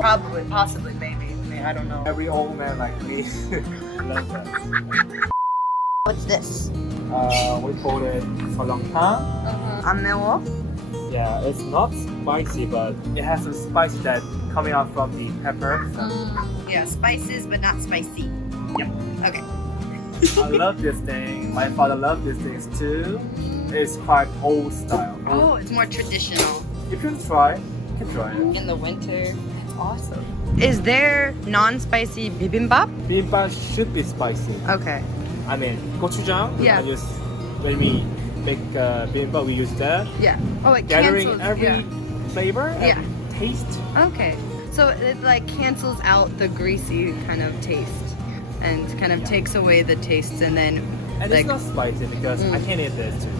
Probably, possibly, maybe. I don't know. Every old man like me loves that. What's this? We call it 설렁탕. 안 매워? Yeah, it's not spicy, but it has some spicy that coming out from the pepper. So. Yeah, spices, but not spicy. Yep. Okay. I love this thing. My father loves these things too. It's quite old style. Oh, it's more traditional. If you try, you can try it. In the winter. It's awesome. Is there non-spicy bibimbap? Bibimbap should be spicy. Okay. I mean, gochujang. Yeah. When we make bibimbap, we use that. Yeah. Oh, it Gathering cancels. every flavor and Yeah. taste. Okay. So it like cancels out the greasy kind of taste and kind of takes away the taste and then And like it's not spicy because I can eat this too.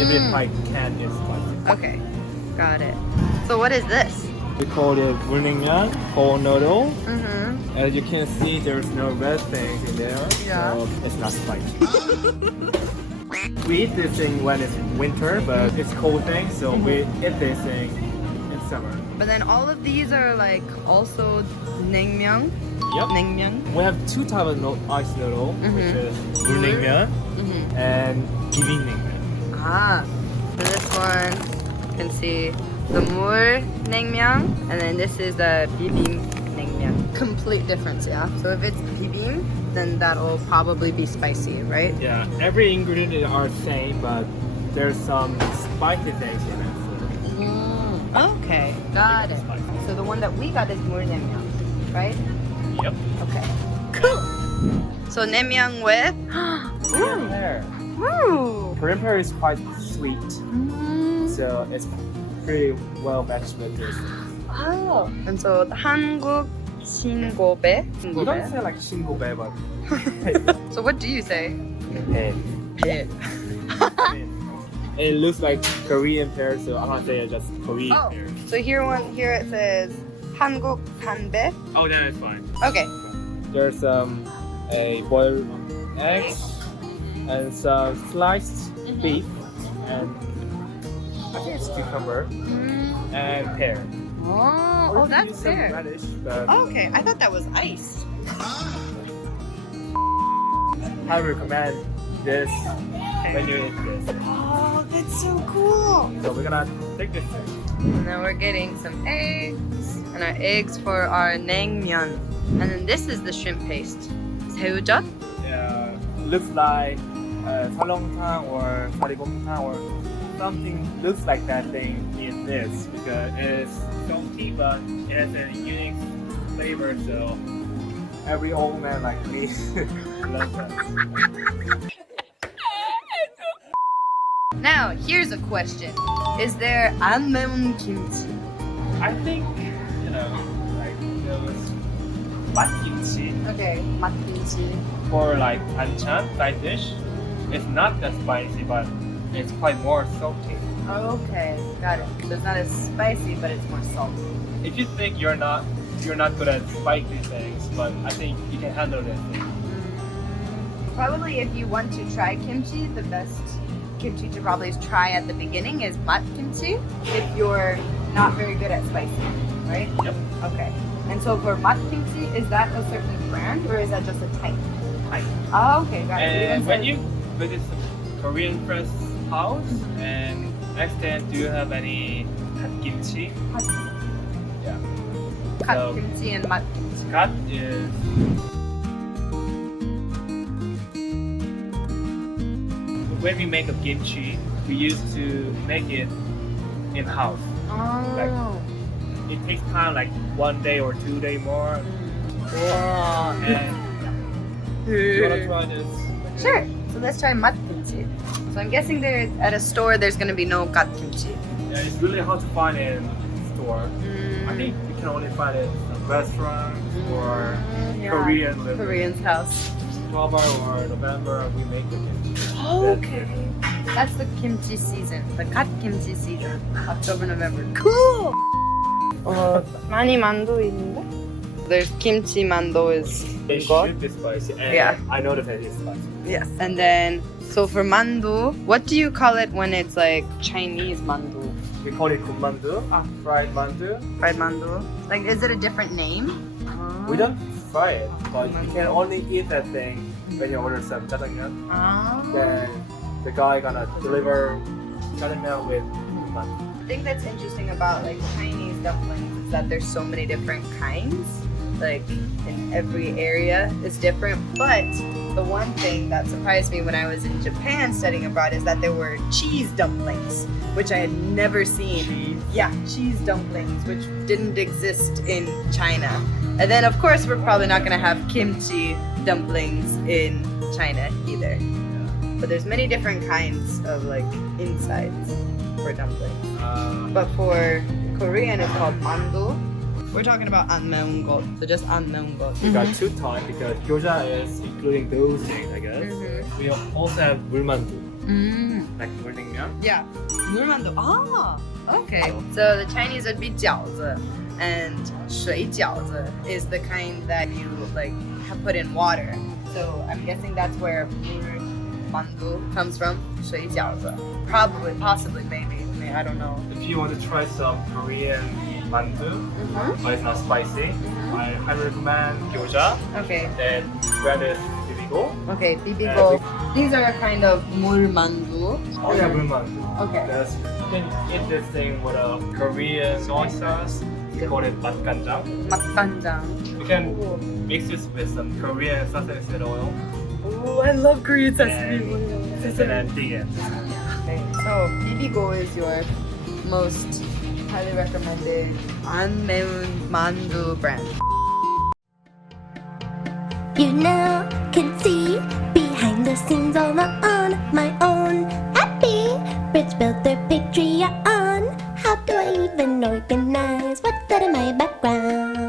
Even if I can't eat spicy. Okay. Got it. So what is this? We call it 물냉면 or noodle. Mm-hmm. As you can see, there's no red things in there. Yeah. So it's not spicy. We eat this thing when it's winter, but it's cold thing, so we eat this thing in summer. But then all of these are like also naengmyeon. Yep. Naengmyeon. We have two types of ice noodle, which is 물냉면 and 비빔냉면. Ah. So this one you can see the 물 naengmyeon, and then this is the bibim naengmyeon. Complete difference, yeah. So if it's bibim, then that'll probably be spicy, right? Yeah, every ingredient are same, but there's some spicy things in it. Okay, got it. So the one that we got is 물 naengmyeon, right? Yep. Okay. Cool. So naengmyeon with Korean pear. Ooh. Korean pear is quite sweet, so it's pretty well matched with this. Oh. And so 한국 신고배. We don't say like 신고배, but So what do you say? hey. 배. It looks like Korean pear, so I'm gonna say just Korean Oh. pear. So here it says 한국 산배. Oh, that is fine. Okay. There's a boiled eggs and some sliced beef and I think it's cucumber and pear. Oh, Or you can that's use some fair. radish, but Okay, I thought that was iced. I recommend this when you eat this. Oh, that's so cool. So we're gonna take this thing. And then we're getting some eggs and our eggs for our naengmyeon. And then this is the shrimp paste. 새우젓? Looks like 설렁탕 or 사리곰탕 or something looks like that thing in this because it's salty but it has a unique flavor, so every old man like me loves that. Now, here's a question. Is there 안 매운 kimchi? I think, like those kimchi Okay, 맛 kimchi. for like banchan side dish. It's not that spicy, but it's quite more salty. Okay, got it. So it's not as spicy, but it's more salty. If you think you're not good at spicy things, but I think you can handle this. Probably if you want to try kimchi, the best kimchi to probably try at the beginning is mat kimchi if you're not very good at spicy, right? Yep. Okay. And so for mat kimchi, is that a certain brand or is that just a type? Type. Oh, okay, got it. And Even when says- you visit some Korean friend's house, and next time, do you have any kat kimchi? Yeah. kat So- kimchi and mat kimchi. Kat is when we make a kimchi, we used to make it in house. Oh. It takes time, like 1 day or 2 day more. Wow. And you wanna try this? Sure. So let's try mat kimchi. So I'm guessing there at a store there's gonna be no kat kimchi. Yeah, it's really hard to find in store. I think you can only find it in restaurants or Yeah. Korean live. Korean's house. October or November we make the kimchi. Okay. That's the kimchi season. The kat kimchi season. October, November. Cool. 많이 만두 있는데? There's kimchi mando is It good. should be spicy. And Yeah. I know that it is spicy. Yes. And then, so for mandu, what do you call it when it's like Chinese mandu? we call it 군만두, fried mandu. Fried mandu. Like, is it a different name? We don't fry it, but you can only eat that thing when you order some jjajangmyeon. Then the guy gonna deliver jjajangmyeon with 군만du. I think that's interesting about like Chinese dumplings is that there's so many different kinds. Like in every area is different. But the one thing that surprised me when I was in Japan studying abroad is that there were cheese dumplings, which I had never seen. Cheese. Yeah, cheese dumplings, which didn't exist in China. And then of course we're probably not gonna have kimchi dumplings in China either. But there's many different kinds of like insides for dumplings. But for Korean it's called mandu. We're talking about 안 매운 것, so just 안 매운 것. We got two types because gyoza is including those things, I guess. We also have 물만두, like 물냉면. Yeah, 물만두. Ah, okay. So the Chinese would be 饺子, and 水饺子 is the kind that you like have put in water. So I'm guessing that's where 물만두 comes from. 水饺子. Probably, possibly, maybe. I don't know. If you want to try some Korean mandu, but it's not spicy, I highly recommend gyoza. Okay. Then bread is bibigo. Okay, bibigo. These are kind of 물만두. Oh yeah, 물만두. Okay. Because you can eat this thing with a Korean soy sauce. We call it 맛간장. 맛간장. You can mix this with some Korean sesame seed oil. Oh, I love Korean sesame oil. And then dig it. Okay, so bibigo is your most highly recommended 안 매운 만두 brand. You now can see behind the scenes all on my own. Happy Rich built their Patreon. How do I even organize what's that in my background?